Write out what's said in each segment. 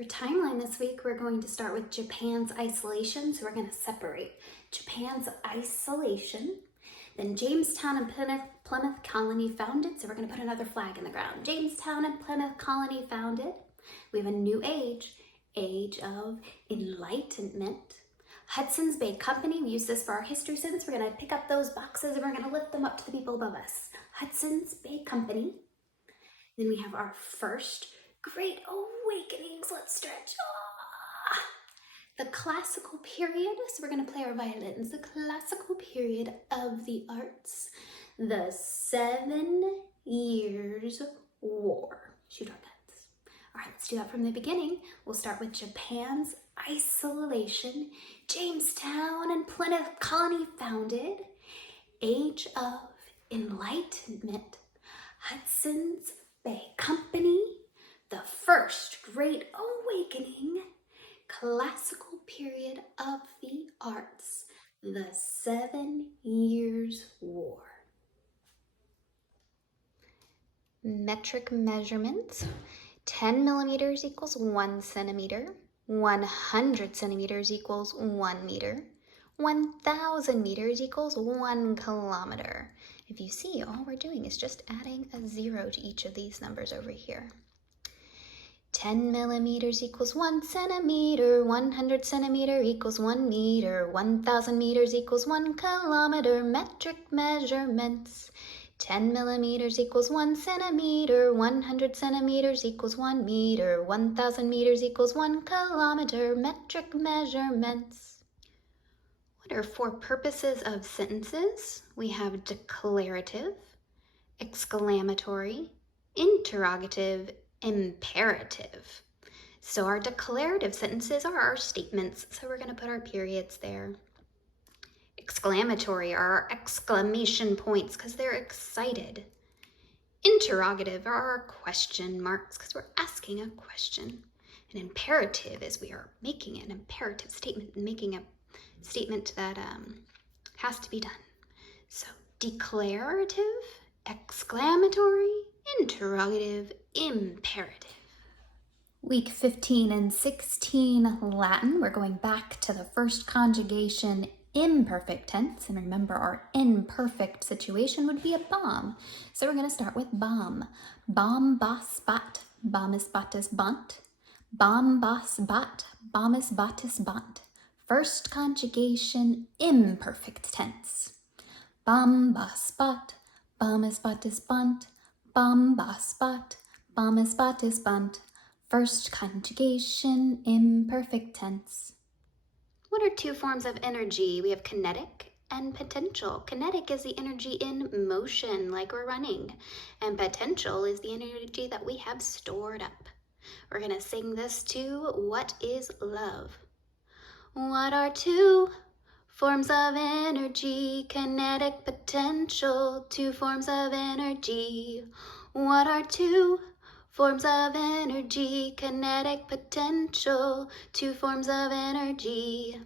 For timeline this week, we're going to start with Japan's isolation. So we're going to separate Japan's isolation. Then Jamestown and Plymouth Colony founded. So we're going to put another flag in the ground. Jamestown and Plymouth Colony founded. We have a new age, age of enlightenment. Hudson's Bay Company, we use this for our history students. We're going to pick up those boxes and we're going to lift them up to the people above us. Hudson's Bay Company. Then we have our first Great Awakenings. Let's stretch. The classical period. So we're going to play our violins. The classical period of the arts. The 7 Years' War. Shoot our guns. All right, let's do that from the beginning. We'll start with Japan's isolation. Jamestown and Plymouth Colony founded. Age of Enlightenment. Hudson's Bay Company. The first Great Awakening. Classical period of the arts. The 7 Years' War. Metric measurements. 10 millimeters equals 1 centimeter. 100 centimeters equals 1 meter. 1,000 meters equals 1 kilometer. If you see, all we're doing is just adding a 0 to each of these numbers over here. 10 millimeters equals 1 centimeter. 100 centimeter equals 1 meter. 1,000 meters equals 1 kilometer. Metric measurements. 10 millimeters equals 1 centimeter. 100 centimeters equals 1 meter. 1,000 meters equals 1 kilometer. Metric measurements. What are 4 purposes of sentences? We have declarative, exclamatory, interrogative, imperative. So our declarative sentences are our statements. So we're going to put our periods there. Exclamatory are our exclamation points because they're excited. Interrogative are our question marks because we're asking a question. And imperative is we are making an imperative statement, making a statement that has to be done. So declarative, exclamatory, interrogative, imperative. Week 15 and 16 Latin, we're going back to the first conjugation imperfect tense, and remember our imperfect situation would be a bomb. So we're going to start with bomb. Bomb, bas, bat, bombus, batus, bont. Bomb, bas, bat, bombus, batus, bont. First conjugation imperfect tense. Bam, bas, bat, bombus, batus, bont. Bam, bas, bat, bombus, batus, bont. First conjugation imperfect tense. What are 2 forms of energy? We have kinetic and potential. Kinetic is the energy in motion, like we're running, and potential is the energy that we have stored up. We're going to sing this to What is Love? What are 2 forms of energy? Kinetic, potential, 2 forms of energy. What are 2 forms of energy? Kinetic, potential, 2 forms of energy.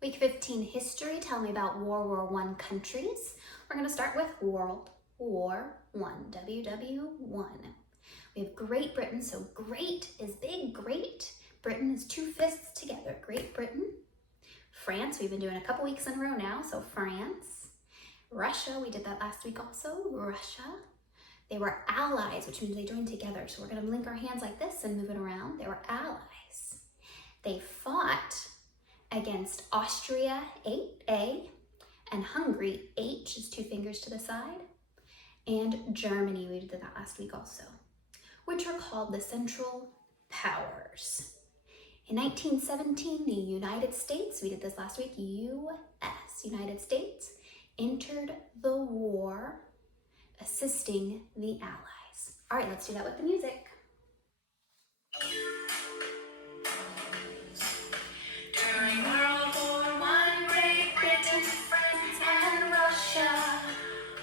Week 15 history. Tell me about World War I countries. We're going to start with World War I, WW1. We have Great Britain, so great is big, great. Britain is 2 fists together, Great Britain. France, we've been doing a couple weeks in a row now, so France. Russia, we did that last week also, Russia. They were allies, which means they joined together. So we're going to link our hands like this and move it around. They were allies. They fought against Austria, A, and Hungary, H is 2 fingers to the side, and Germany, we did that last week also, which are called the Central Powers. In 1917, the United States, we did this last week, U.S., United States, entered the war, assisting the Allies. All right, let's do that with the music. During World War I, Great Britain, France, and Russia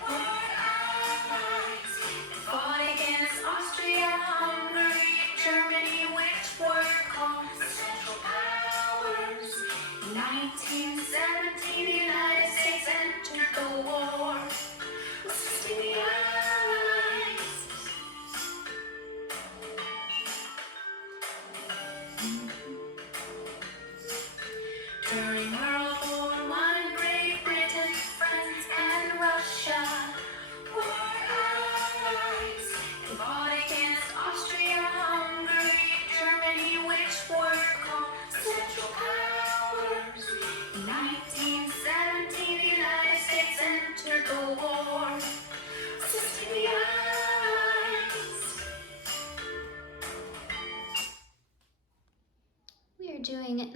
were allies and fought against Austria, Hungary, Germany, which were called the Central Powers. In 1917, the United States entered the war, assisting the Allies.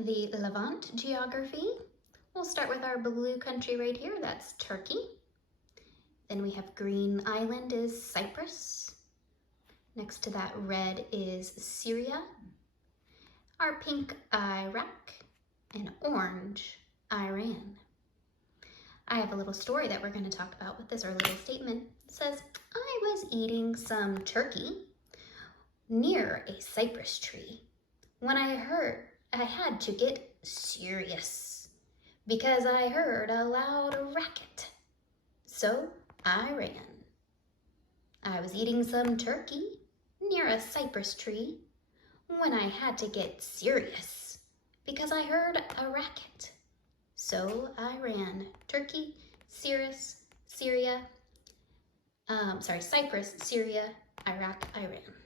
the Levant geography, we'll start with our blue country right here. That's Turkey. Then we have green island is Cyprus. Next to that red is Syria. Our pink, Iraq. And orange, Iran. I have a little story that we're going to talk about with this, or little statement. It says, I was eating some turkey near a cypress tree when I heard I had to get serious because I heard a loud racket. So I ran. I was eating some turkey near a cypress tree when I had to get serious because I heard a racket. So I ran. Turkey, Cyprus, Syria, Iraq, Iran.